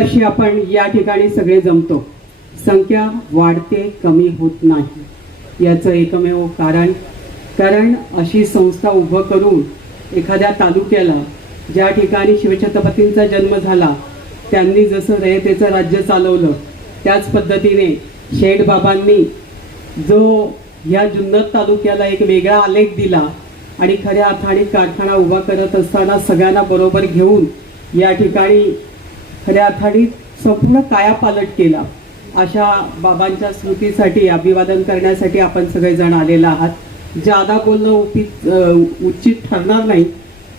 दरवर्षी आपण या ठिकाणी सगळे जमतो, संख्या वाढते, कमी होत नाही। याचं एकमेव कारण अशी संस्था उभं करून एखाद्या तालुक्याला, ज्या ठिकाणी शिवछत्रपतींचा जन्म झाला, त्यांनी जसं रयतेचं राज्य चालवलं, त्याच पद्धतीने शेठ बाबांनी जो या जुन्नर तालुक्याला एक वेगळा आलेख दिला आणि खऱ्या अर्थाने कारखाना उभा करत असताना सगळ्यांना बरोबर घेऊन या ठिकाणी खऱ्या अर्थाने संपूर्ण कायापालट केला। अशा बाबांच्या स्मृतीसाठी अभिवादन करण्यासाठी आपण सगळेजण आलेला आहात। जादा बोलणं उचित ठरणार नाही,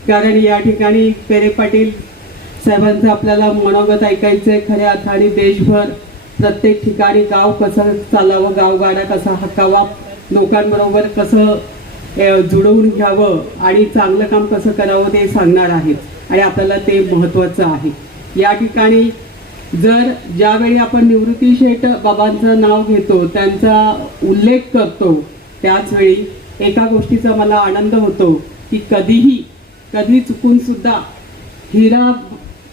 कारण या ठिकाणी पेरे पाटील साहेबांचं आपल्याला मनोगत ऐकायचं आहे। खऱ्या अर्थाने देशभर प्रत्येक ठिकाणी गाव कसं चालावं, गावगाडा कसा हाकावा, लोकांबरोबर कसं जुळवून घ्यावं आणि चांगलं काम कसं करावं ते सांगणार आहेत आणि आपल्याला ते महत्त्वाचं आहे। या ठिकाणी जर ज्यावेळी आपण निवृत्ती शेठ बाबांचं नाव घेतो, त्यांचा उल्लेख करतो, त्याच वेळी एका गोष्टीचा मला आनंद होतो की कधी चुकून सुद्धा हिरा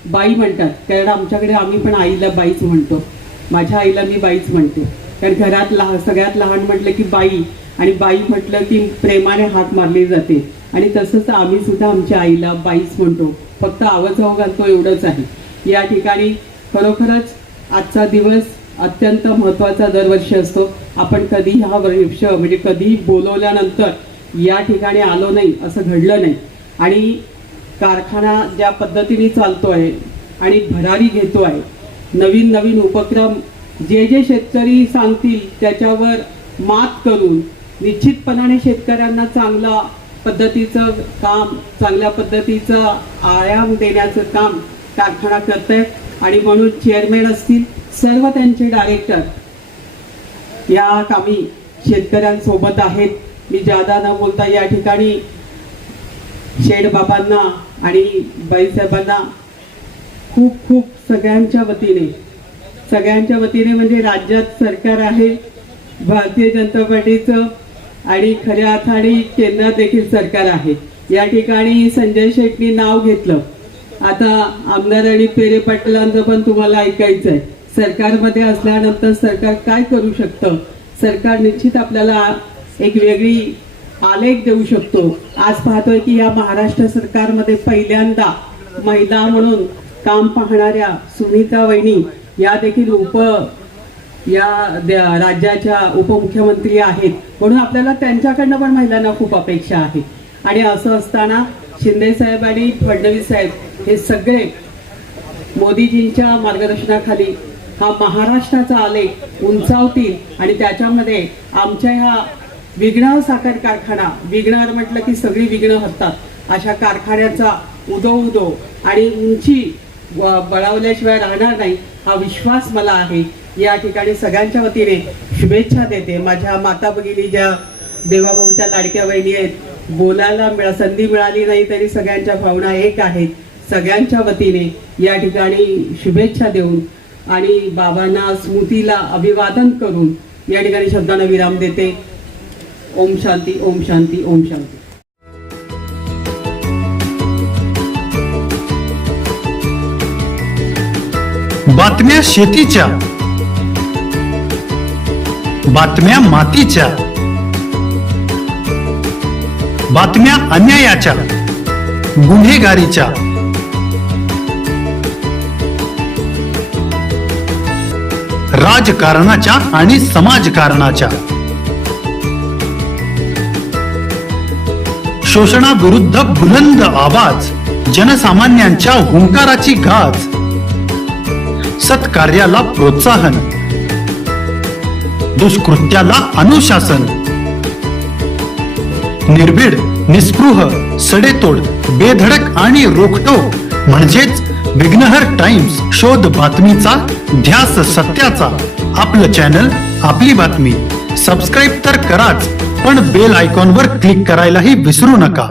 बाई म्हणतात, कारण आमच्याकडे आम्ही पण आईला बाईच म्हणतो। माझ्या आईला मी बाईच म्हणते, कारण घरात सगळ्यात लहान म्हटलं की बाई, आणि बाई म्हटलं की प्रेमाने हाक मारली जाते, आणि तसंच आम्ही सुद्धा आमच्या आईला बाईच म्हणतो, फक्त आवाजाव घालतो एवढंच आहे। या ठिकाणी खरोखरच आजचा दिवस अत्यंत महत्त्वाचा दरवर्षी असतो। आपण कधी हा वर्ष म्हणजे कधी बोलवल्यानंतर या ठिकाणी आलो नाही असं घडलं नाही, आणि कारखाना ज्या पद्धतीने चालतो आहे आणि भरारी घेतो आहे, नवीन उपक्रम जे शेतकरी सांगतील त्याच्यावर मात करून निश्चितपणाने शेतकऱ्यांना चांगल्या पद्धतीचं आयाम देण्याचं काम कारखाना करतंय। आणि म्हणून चेअरमॅन असतील, सर्व त्यांचे डायरेक्टर या कामी शेतकऱ्यांसोबत आहेत। मी जादा न बोलता या ठिकाणी शेठ बाबांना आणि बाईसाहेबांना खूप सगळ्यांच्या वतीने म्हणजे राज्यात सरकार आहे भारतीय जनता पार्टीचं, आणि खऱ्या अर्थाने केंद्रात देखील सरकार आहे। या ठिकाणी संजय शेट्टी नाव घेतलं, आता आमदार आणि पेरे पाटलांचं पण तुम्हाला ऐकायचं आहे। सरकारमध्ये असल्यानंतर सरकार काय करू शकतं, सरकार निश्चित आपल्याला एक वेगळी आलेख देऊ शकतो। आज पाहतोय की या महाराष्ट्र सरकारमध्ये पहिल्यांदा महिला म्हणून काम पाहणाऱ्या सुनीता वहिनी या देखील राज्याच्या उपमुख्यमंत्री आहेत, म्हणून आपल्याला त्यांच्याकडनं पण महिलांना खूप अपेक्षा आहे। आणि असं असताना शिंदे साहेब आणि फडणवीस साहेब हे सगळे मोदीजींच्या मार्गदर्शनाखाली हा महाराष्ट्राचा आलेख उंचावतील, आणि त्याच्यामध्ये आमच्या ह्या विघ्न साखर कारखाना, विघ्नार म्हटलं की सगळी विघ्न हटतात, अशा कारखान्याचा उदो आणि उंची बळावल्याशिवाय राहणार नाही हा विश्वास मला आहे। या ठिकाणी सगळ्यांच्या वतीने शुभेच्छा देते। माझ्या माता भगिनी ज्या देवाभाऊच्या लाडक्या बहिणी आहेत, बोलायला संधी मिळाली नाही तरी सगळ्यांच्या भावना एक आहेत। सगळ्यांच्या वतीने या ठिकाणी शुभेच्छा देऊन आणि बाबांना स्मृतीला अभिवादन करून या ठिकाणी शब्दांना विराम देते। ओम शांती, ओम शांती, ओम शांती। बातम्या शेतीच्या, बातम्या मातीच्या, बातम्या अन्यायाच्या, गुन्हेगारीच्या, राजकारणाच्या आणि समाजकारणाच्या, शोषणाविरुद्ध बुलंद आवाज, जनसामान्यांच्या हुंकाराची गाज, सत्कार्याला प्रोत्साहन, दुष्कृत्याला अनुशासन, निर्भीड, निस्पृह, सडेतोड, बेधडक आणि रोखटोक म्हणजेच विघ्नहर टाइम्स, शोध बातमीचा, ध्यास सत्याचा। आपलं चॅनल, आपली बातमी। सबस्क्राईब तर कराच, पण बेल आयकॉनवर क्लिक करायलाही विसरू नका।